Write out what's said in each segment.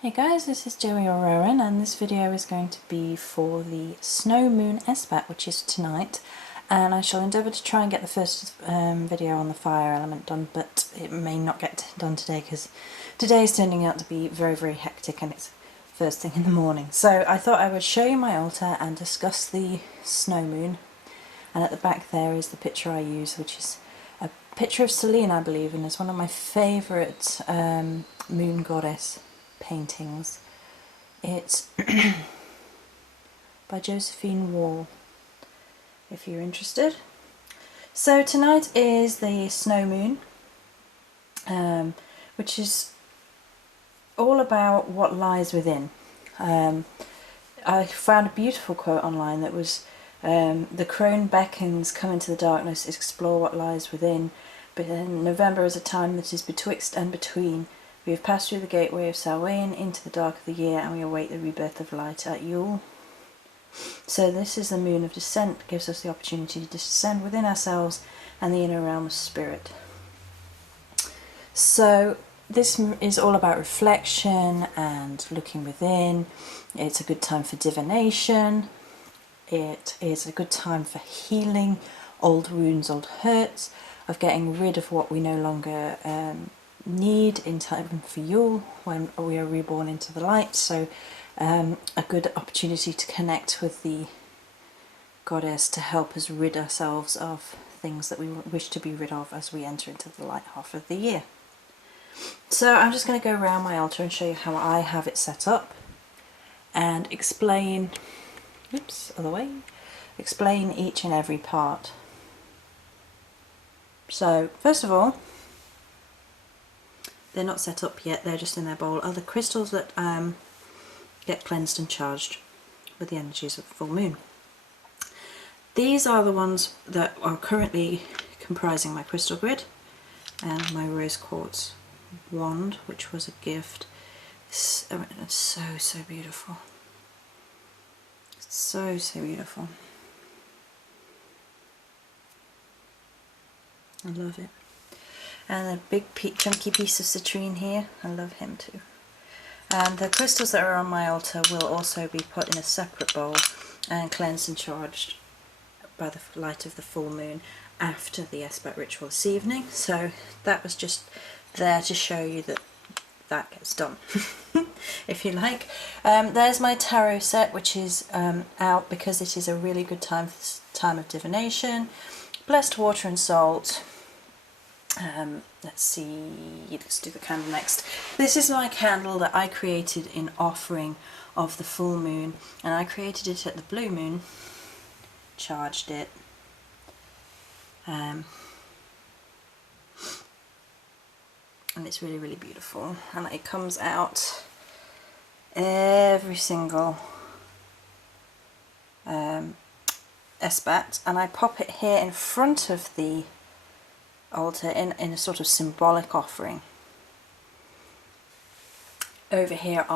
Hey guys, this is Joey or Rowan, and this video is going to be for the snow moon Esbat, which is tonight, and I shall endeavour to try and get the first video on the fire element done, but it may not get done today because today is turning out to be very hectic and it's first thing in the morning. So I thought I would show you my altar and discuss the snow moon, and at the back there is the picture I use, which is a picture of Selene, I believe, and it's one of my favourite moon goddess paintings. It's by Josephine Wall, if you're interested. So tonight is the snow moon, which is all about what lies within. I found a beautiful quote online that was, the crone beckons, come into the darkness, explore what lies within, but November is a time that is betwixt and between. We have passed through the gateway of Samhain into the dark of the year, and we await the rebirth of light at Yule. So this is the moon of descent, gives us the opportunity to descend within ourselves and the inner realm of spirit. So this is all about reflection and looking within. It's a good time for divination. It is a good time for healing old wounds, old hurts, of getting rid of what we no longer need in time for Yule, when we are reborn into the light. So a good opportunity to connect with the goddess to help us rid ourselves of things that we wish to be rid of as we enter into the light half of the year. So I'm just going to go around my altar and show you how I have it set up and explain, explain each and every part. So first of all, they're not set up yet, they're just in their bowl, are the crystals that get cleansed and charged with the energies of the full moon. These are the ones that are currently comprising my crystal grid and my rose quartz wand, which was a gift. It's so beautiful. It's so beautiful. I love it. And a big chunky piece of citrine here, I love him too. And the crystals that are on my altar will also be put in a separate bowl and cleansed and charged by the light of the full moon after the Esbat ritual this evening. So that was just there to show you that that gets done, if you like. There's my tarot set, which is out because it is a really good time of divination. Blessed water and salt. Let's do the candle next. This is my candle that I created in offering of the full moon, and I created it at the blue moon, charged it, and it's really beautiful, and it comes out every single Esbat, and I pop it here in front of the altar in a sort of symbolic offering. Over here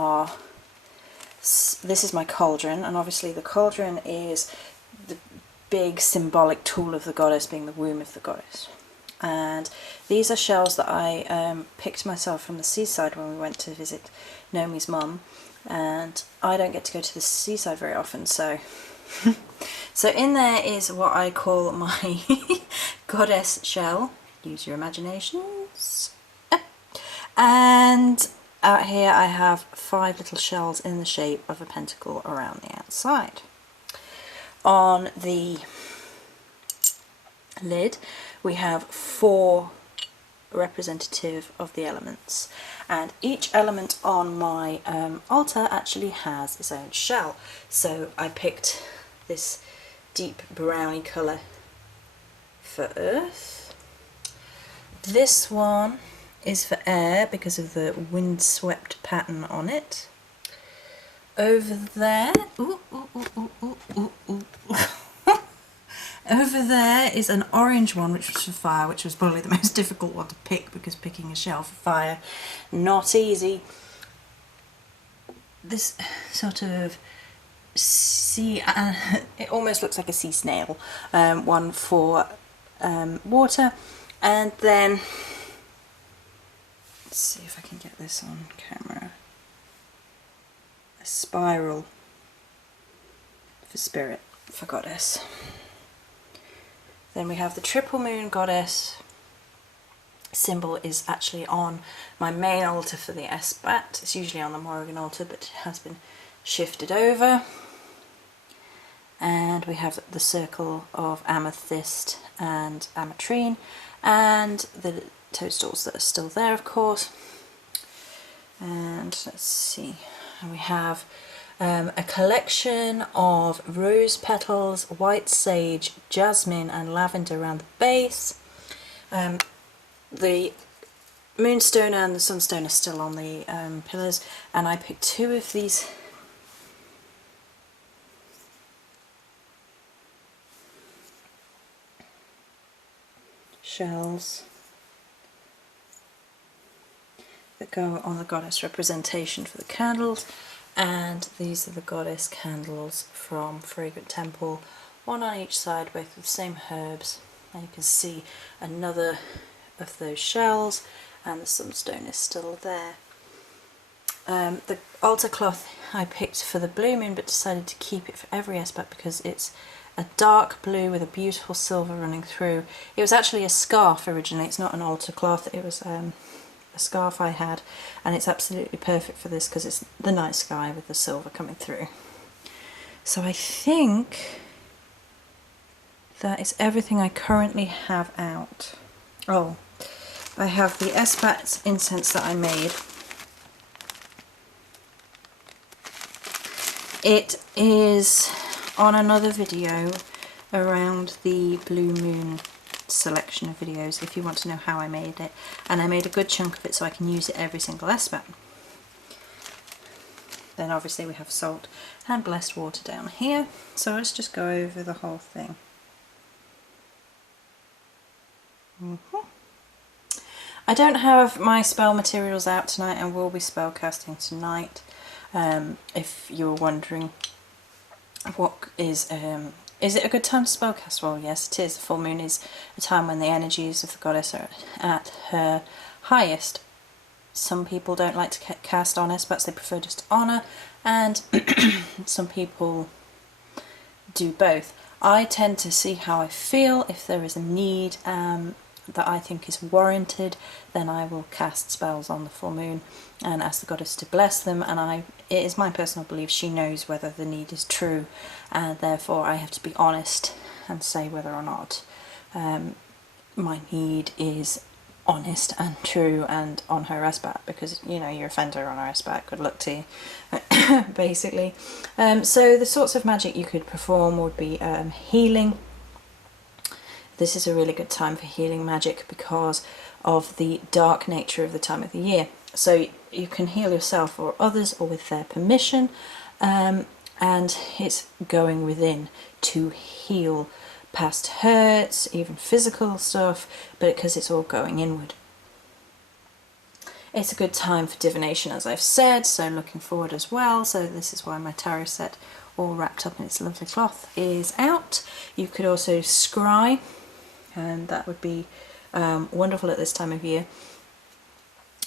this is my cauldron, and obviously the cauldron is the big symbolic tool of the goddess, being the womb of the goddess. And these are shells that I picked myself from the seaside when we went to visit Naomi's mum, and I don't get to go to the seaside very often, so so in there is what I call my goddess shell. Use your imaginations. And out here I have 5 little shells in the shape of a pentacle around the outside. On the lid we have 4 representative of the elements, and each element on my altar actually has its own shell. So I picked this deep browny colour for earth. This one is for air because of the windswept pattern on it. Over there, over there is an orange one, which was for fire, which was probably the most difficult one to pick because picking a shell for fire, not easy. This sort of sea, it almost looks like a sea snail, one for water. And then, let's see if I can get this on camera. spiral for spirit, for goddess. Then we have the triple moon goddess. Symbol is actually on my main altar for the Esbat. It's usually on the Morrigan altar, but it has been shifted over. And we have the circle of amethyst and ametrine, and the toadstools that are still there, of course. And let's see, and we have a collection of rose petals, white sage, jasmine and lavender around the base. The moonstone and the sunstone are still on the pillars, and I picked two of these shells that go on the goddess representation for the candles, and these are the goddess candles from Fragrant Temple, one on each side, both with the same herbs. And you can see another of those shells, and the sunstone is still there. The altar cloth I picked for the blue moon, but decided to keep it for every Esbat because it's a dark blue with a beautiful silver running through. It was actually a scarf originally, it's not an altar cloth, it was a scarf I had, and it's absolutely perfect for this because it's the night sky with the silver coming through. So I think that is everything I currently have out. Oh, I have the Esbat incense that I made. It is on another video around the blue moon selection of videos if you want to know how I made it, and I made a good chunk of it so I can use it every single Esbat. Then obviously we have salt and blessed water down here, so let's just go over the whole thing. I don't have my spell materials out tonight and will be spell casting tonight. If you were wondering what is it a good time to spellcast? Well, yes it is. The full moon is a time when the energies of the goddess are at her highest. Some people don't like to cast on Esbats, they prefer just to honour, and some people do both. I tend to see how I feel. If there is a need that I think is warranted, then I will cast spells on the full moon and ask the goddess to bless them, and it is my personal belief she knows whether the need is true, and therefore I have to be honest and say whether or not my need is honest and true and on her Esbat, because you know, you offend her on her Esbat, good luck to you. Basically. So the sorts of magic you could perform would be healing. This is a really good time for healing magic because of the dark nature of the time of the year. So you can heal yourself or others or with their permission, and it's going within to heal past hurts, even physical stuff, but because it's all going inward. It's a good time for divination, as I've said, so looking forward as well. So this is why my tarot set, all wrapped up in its lovely cloth, is out. You could also scry, and that would be wonderful at this time of year.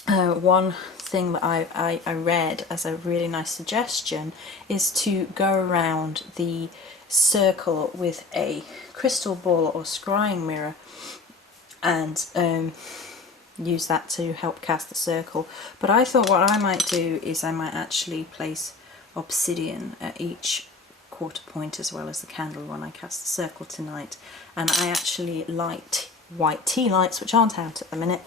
One thing that I read as a really nice suggestion is to go around the circle with a crystal ball or scrying mirror and use that to help cast the circle. But I thought what I might do is I might actually place obsidian at each quarter point as well as the candle when I cast the circle tonight, and I actually light white tea lights, which aren't out at the minute,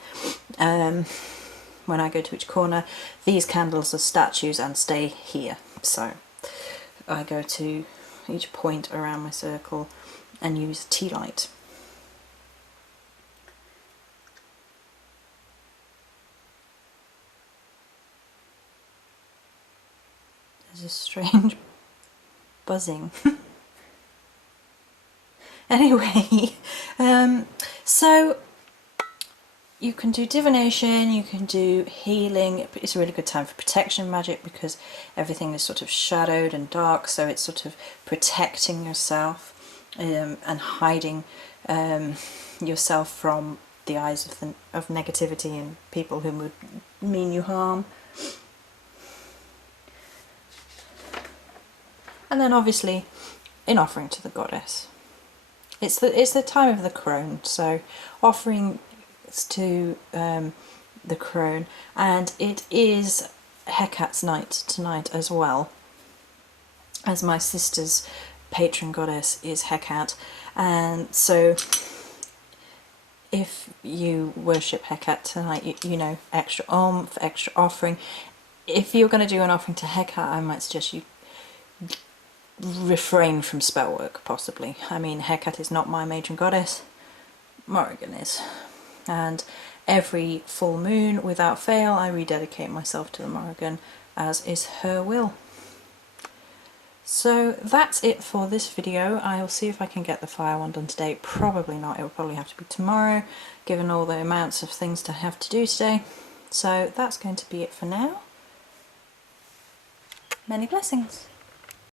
when I go to each corner. These candles are statues and stay here, so I go to each point around my circle and use a tea light. There's a strange buzzing. Anyway, so you can do divination, you can do healing. It's a really good time for protection magic because everything is sort of shadowed and dark, so it's sort of protecting yourself and hiding yourself from the eyes of negativity and people who would mean you harm. and then obviously in offering to the goddess. It's the time of the crone, so offering to the crone, and it is Hecat's night tonight as well, as my sister's patron goddess is Hecate, and so if you worship Hecate tonight, you know, extra extra offering. If you're going to do an offering to Hecate, I might suggest you refrain from spell work, possibly. I mean, Hecate is not my matron goddess, Morrigan is. And every full moon, without fail, I rededicate myself to the Morrigan, as is her will. So that's it for this video. I'll see if I can get the fire one done today. Probably not, it will probably have to be tomorrow, given all the amounts of things to have to do today. So that's going to be it for now. Many blessings.